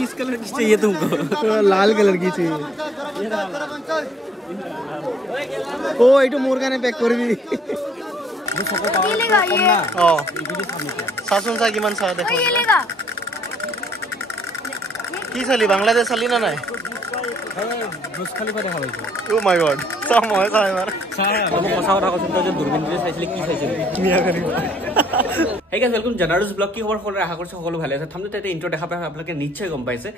किस कलर की चाहिए तुमको? लाल कलर की चाहिए। ओ ये मोर का पैक कर दी চাচোন চা কিমান চা দেখো কি চলি বাংলাদেশ চলি না নাই बुर्ज खलिफा দেখা পাইছো ও মাই গড তা মই চাই মার মই কথা কথা কৈছো তই যে দূৰবীণ দিয়ে চাইছিলি কি চাইছিলি মিয়া কৰিবা Hey guys, welcome to Janardus Vlog. কি খবৰ সকলো আশা কৰিছো সকলো ভালে আছে থামতে এটা ইন্ট্ৰো দেখা পাই আপোনালোকে নিশ্চয় গম পাইছে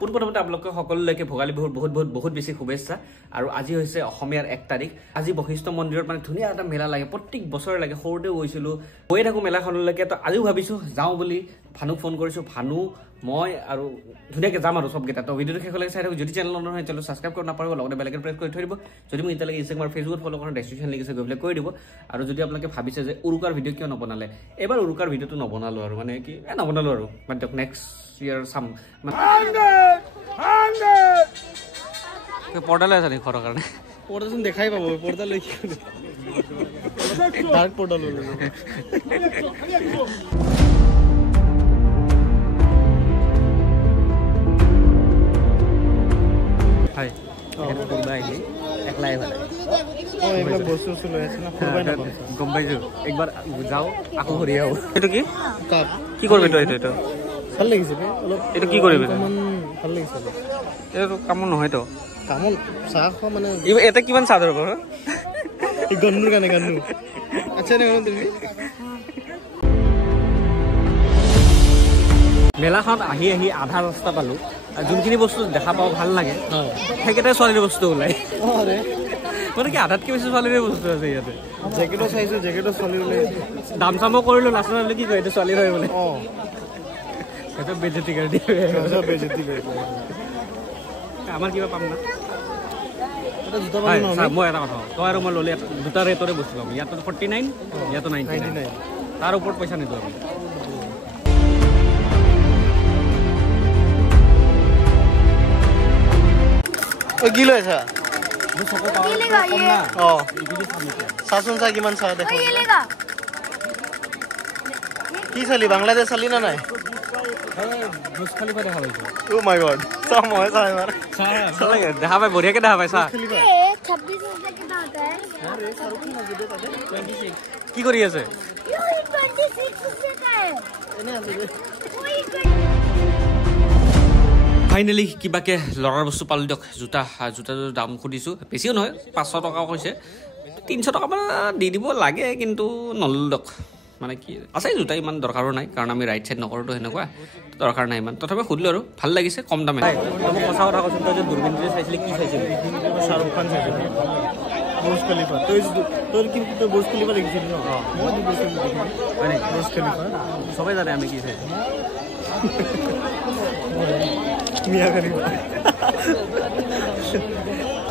পুনপ্ৰথমতে আপোনালোকে সকলোলৈকে ভোগালী বিহুৰ বহুত বেছি শুভেচ্ছা আৰু আজি হৈছে অসমীয়াৰ 1 তাৰিখ আজি বশিষ্ঠ মন্দিৰত মানে ধুনীয়া এটা মেলা লাগে প্ৰত্যেক বছৰ লাগে সৰুতে গৈছিলো গৈ থাকো মেলাখনলৈকে তো আজিও ভাবিছো যাওঁ বুলি ভানুক ফোন কৰিছো ভানু মই আৰু ধুনীয়াকে যাম আৰু সবকেইটা তো ভিডিওটো শেষলৈকে চাই থাকক যদি চেনেল নতুন হয় চেনেল সাবস্ক্ৰাইব কৰি নাপাৰিব লগতে বেল আইকন প্ৰেছ কৰি থৈ দিব যদি মোক ইতালৈকে ইনষ্টাগ্ৰাম ফেচবুক ফলো কৰা ডেসক্ৰিপচন লিংক আছে গৈ পেলাই কৰি দিব আৰু যদি আপোনালোকে ভাবিছে যে উৰুকাৰ ভিডিও কিয় নবনালে এবাৰ উৰুকাৰ ভিডিওটো নবনালো আৰু মানে কি নবনালো আৰু বাট নেক্সট ইয়াৰ সাম পৰ্দালে আছে নি ঘৰৰ কাৰণে পৰ্দাচোন দেখাই পাব পৰ্দা লৈ ডাৰ্ক পৰ্দা লৈ হাই এখানে পর্দা আইলি একলাই ভালে ও এগুলা বস্তু লৈ আছে না ফুরবাই না গম পাইছো একবার যাও আকো ঘুরি আও এটা কি কাপ কি করবে তো এটা ভাল লাগিছে বে অলপ এটা কি করবে কামন ভাল লাগিছে এটা তো কামন নহয় তো কামন চাহ খোৱা মানে এটা কিমান চাদৰ হ'ব এই গন্নুৰ কাৰণে গন্নু আচ্ছা নে তুমি মেলাখন আহি আধা ৰাস্তা পালো যোনখিনি বস্তু দেখা পাও ভাল লাগে সেইকেইটা ছোৱালীৰ বস্তু ওলাই মানে কি আধাতকৈ বেছি ছোৱালীৰে বস্তু আছে ইয়াতে জেকেটো চাইছো জেকেটো ছোৱালী ওলাই দাম চামো কৰিলো লাষ্টত বোলে কি কয় এইটো ছোৱালীৰ হয় বোলে সেইটো বেজতি কৰি দিয়ে বেজতি কৰি আমাৰ কিবা পাম না এটা জোতা পাম না মই এটা কথা তই আৰু মই ল'লে দুটা ৰেটৰে বস্তু পাম ইয়াতো 49 ইয়াতো 99 তাৰ ওপৰত পইচা নিদিওঁ আমি কি লৈ আছা চাচোন চা কিমান চা দেখো কি চলি বাংলাদেশ চলি না নাই বুর্জ খলিফা দেখা পাইছো ও মাই গড তা মই চাই মার দেখা পাই বঢ়িয়াকে দেখা পাই চা 26 रुपए कितना होता है কি কৰি আছে 26 रुपए का है ফাইনেলি কিবাকে লৰাৰ বস্তু পালো দিয়ক জোতাৰ দাম সুধিছো বেছিও নহয় 500 টকা কৈছে 300 টকা দি দিব লাগে কিন্তু নললো দিয়ক মানে কি আছে জোতা ইমান দৰকাৰো নাই কাৰণ আমি ৰাইট সাইড নকৰোতো হেনেকুৱা দৰকাৰ নাই ইমান তথাপি সুধিলো আৰু ভাল লাগিছে কম দামে মই কথা কথা কৈছো তই যে দূৰবীণ দিয়ে চাইছিলি কি চাইছিলি শাহৰুখ খান চাইছিলো বুর্জ খলিফা তোর কি তো বুর্জ খলিফা দেখিছিলি না মই বুর্জ খলিফা মানে বুর্জ খলিফা সবাই জানে আমি কি চাইছো মিয়া করিবা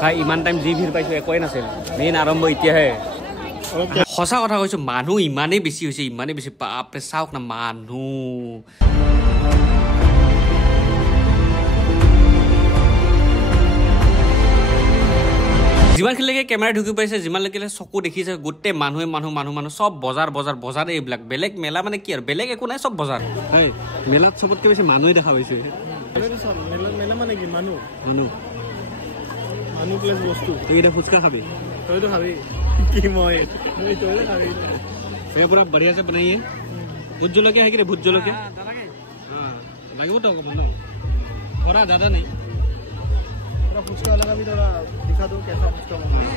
ভাই ইমান টাইম যি ভিৰ পাইছো একোৱে নাছিল মেইন আৰম্ভ এতিয়াহে সঁচা কথা কৈছো মানুহ ইমানেই বেছি হৈছে ইমানেই বেছি বাপৰে চাওক না মানুহ যিমানখিনিলৈকে কেমেৰা ঢুকি পাইছে যিমানলৈকে চকু দেখিছে গোটেই মানুহে মানুহ সব বজাৰ এইবিলাক বেলেগ মেলা মানে কি আৰু বেলেগ একো নাই সব বজাৰ মেলাত চবতকৈ বেছি মানুহে দেখা পাইছে মেলা মানে কি মানুহ প্লেস বস্তু এইটা ফুচকা খাবি তই তো খাবি কি মই তই খাবি ये पूरा बढ़िया से बनाई है भूत जलकिया है कि भूत जलकिया लगे तो थोड़ा ज्यादा नहीं थोड़ा फुचका वाला का भी थोड़ा दिखा दो कैसा फुचका बनना है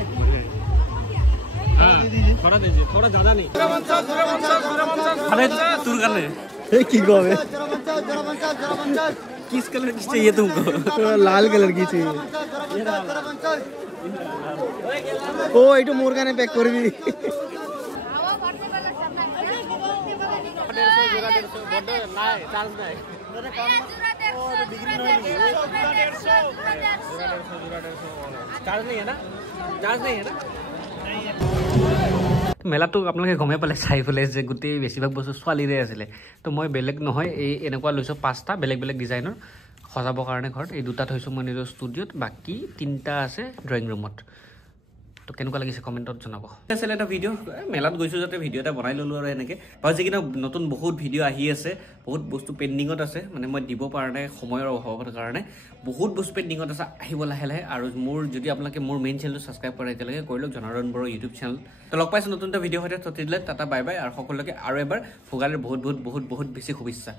थोड़ा दीजिए थोड़ा ज्यादा नहीं अरे टूर कर रहे की गोवे किस कलर की चाहिए तुमको लाल कलर की चाहिए ओ ये मोर का पैक कर दी মেলাটো আপোনালোকে গমে পালে চাই ফেলে যে গোটেই বেছিভাগ বস্তু ছোৱালীৰে আছিলে তো মই বেলেগ নহয় এই এনেকুৱা লৈছো 5টা বেলেগ ডিজাইনৰ সজাবৰ কাৰণে ঘৰত এই দুটা থৈছো মই নিজৰ ষ্টুডিঅ'ত বাকি 3টা আছে ড্ৰয়িং ৰুমত তো কেনেকুৱা লাগিছে কমেণ্টত জনাব আছিলে এটা ভিডিঅ' মেলাত গৈছোঁ যাতে ভিডিঅ' এটা বনাই ল'লোঁ আৰু এনেকৈ বাৰু যিকিনা নতুন বহুত ভিডিঅ' আহি আছে বহুত বস্তু পেণ্ডিঙত আছে মানে মই দিব পৰা নাই সময়ৰ অভাৱৰ কাৰণে বহুত বস্তু পেণ্ডিঙত আছে আহিব লাহে লাহে আৰু মোৰ যদি আপোনালোকে মোৰ মেইন চেনেলটো ছাবস্ক্ৰাইব কৰে এতিয়ালৈকে কৰি লওক জনাৰ্দন বড়ো ইউটিউব চেনেল তো লগ পাইছোঁ নতুন এটা ভিডিঅ' সৈতে ততিদিলে টাটা বাই বাই আৰু সকলোকে আৰু এবাৰ ভোগালীৰ বহুত বহুত বহুত বহুত বেছি শুভেচ্ছা